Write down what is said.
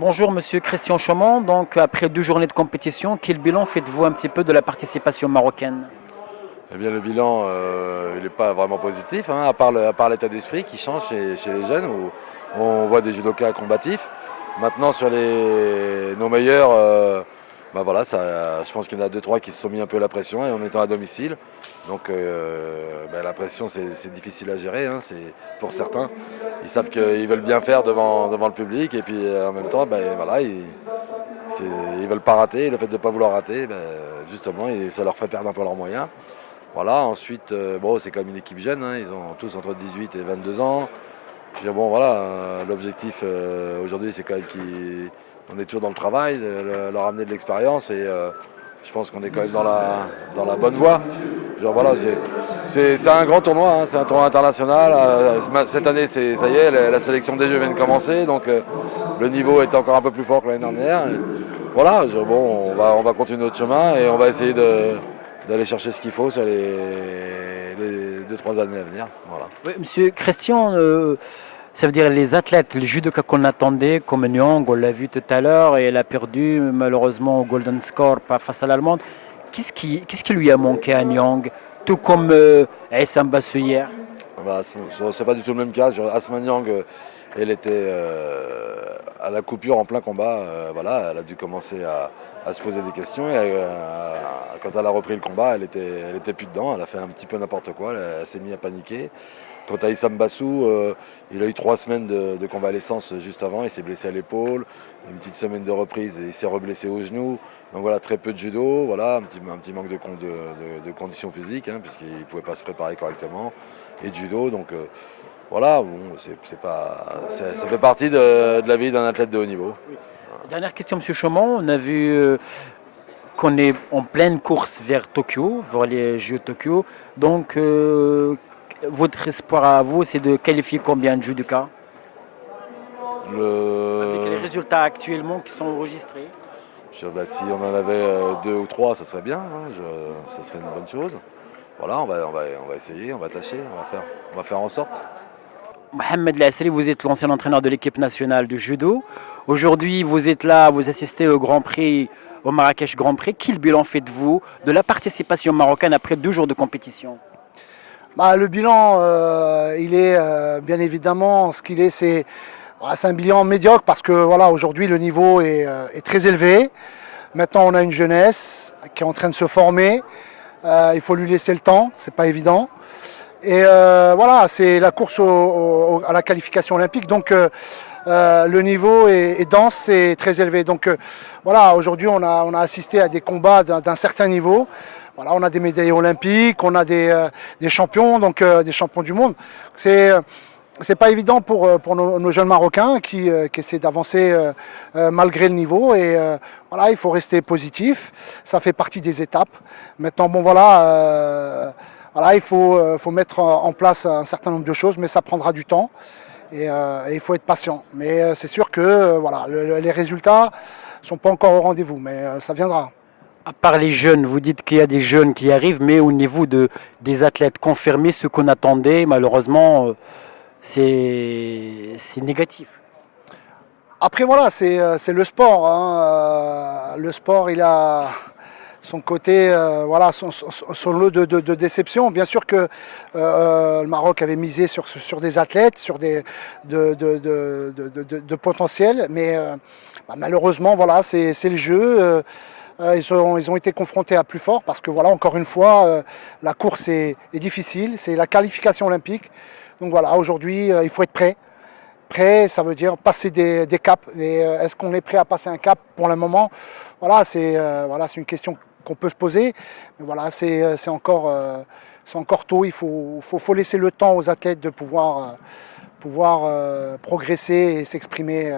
Bonjour Monsieur Christian Chaumont, donc après 2 journées de compétition, quel bilan faites-vous un petit peu de la participation marocaine? Eh bien, le bilan, il n'est pas vraiment positif, hein, à part l'état d'esprit qui change chez les jeunes, où on voit des judokas combatifs. Maintenant, sur nos meilleurs, bah voilà, je pense qu'il y en a deux, trois qui se sont mis un peu la pression, et en étant à domicile. Donc, bah, la pression, c'est difficile à gérer, hein, pour certains. Ils savent qu'ils veulent bien faire devant le public, et puis en même temps, ben, voilà, ils veulent pas rater. Et le fait de ne pas vouloir rater, ben, justement, ça leur fait perdre un peu leurs moyens. Voilà, ensuite, bon, c'est quand même une équipe jeune, hein, ils ont tous entre 18 et 22 ans. Je veux dire, bon, voilà, l'objectif aujourd'hui, c'est quand même qu'on est toujours dans le travail, de leur amener de l'expérience, et je pense qu'on est quand même dans la bonne voie. Je veux dire, voilà, c'est un grand tournoi, hein, c'est un tournoi international. Cette année, ça y est, la sélection des Jeux vient de commencer, donc le niveau est encore un peu plus fort que l'année dernière. Et voilà, bon, on va continuer notre chemin et on va essayer d'aller chercher ce qu'il faut sur les 2-3 années à venir. Voilà. Oui, Monsieur Christian, ça veut dire les athlètes, les judokas qu'on attendait, comme Nyong, on l'a vu tout à l'heure, et elle a perdu malheureusement au Golden Score face à l'Allemande. Qu'est-ce qui lui a manqué à Nyong, tout comme Aïssa Mbassou hier? Bah, c'est pas du tout le même cas. Asma Niang, elle était à la coupure en plein combat. Voilà, elle a dû commencer à se poser des questions. Et quand elle a repris le combat, elle était plus dedans. Elle a fait un petit peu n'importe quoi. Elle s'est mise à paniquer. Quant à Issam Bassou, il a eu 3 semaines de convalescence juste avant. Il s'est blessé à l'épaule. Une petite semaine de reprise et il s'est reblessé au genou. Donc voilà, très peu de judo. Voilà, un petit manque de conditions physiques, hein, puisqu'il ne pouvait pas se préparer correctement. Et de judo. Donc voilà, bon, ça fait partie de la vie d'un athlète de haut niveau. Oui. Dernière question, Monsieur Chaumont. On a vu qu'on est en pleine course vers Tokyo, vers les Jeux de Tokyo. Donc, votre espoir à vous, c'est de qualifier combien de judokas avec les Le... résultats actuellement qui sont enregistrés? Bah, si on en avait deux ou trois, ça serait bien, hein, ça serait une bonne chose. Voilà, on va essayer, on va tâcher, on va faire en sorte. Mohamed Lassri, vous êtes l'ancien entraîneur de l'équipe nationale de judo. Aujourd'hui, vous êtes là, vous assistez au Grand Prix, au Marrakech Grand Prix. Quel bilan faites-vous de la participation marocaine après 2 jours de compétition? Bah, le bilan, il est bien évidemment ce qu'il est, c'est un bilan médiocre parce que voilà, aujourd'hui le niveau est très élevé. Maintenant, on a une jeunesse qui est en train de se former. Il faut lui laisser le temps, c'est pas évident. Et voilà, c'est la course à la qualification olympique. Donc le niveau est dense et très élevé. Donc voilà, aujourd'hui on a assisté à des combats d'un certain niveau. Voilà, on a des médailles olympiques, on a des champions, donc des champions du monde. C'est pas évident pour nos jeunes Marocains qui essaient d'avancer malgré le niveau. Et voilà, il faut rester positif. Ça fait partie des étapes. Maintenant, bon voilà, voilà, il faut mettre en place un certain nombre de choses, mais ça prendra du temps. Et il faut être patient. Mais c'est sûr que voilà, les résultats ne sont pas encore au rendez-vous, mais ça viendra. À part les jeunes, vous dites qu'il y a des jeunes qui arrivent, mais au niveau des athlètes confirmés, ce qu'on attendait, malheureusement, c'est négatif. Après voilà, c'est le sport, hein. Le sport, il a son côté, voilà, son lot de déception. Bien sûr que le Maroc avait misé sur des athlètes, sur de potentiel, mais bah, malheureusement, voilà, c'est le jeu. Ils ont été confrontés à plus fort parce que voilà, encore une fois, la course est difficile, c'est la qualification olympique. Donc voilà, aujourd'hui, il faut être prêt. Prêt, ça veut dire passer des caps. Et est-ce qu'on est prêt à passer un cap pour le moment? Voilà, c'est une question qu'on peut se poser. Mais voilà, c'est encore tôt. Il faut laisser le temps aux athlètes de pouvoir progresser et s'exprimer.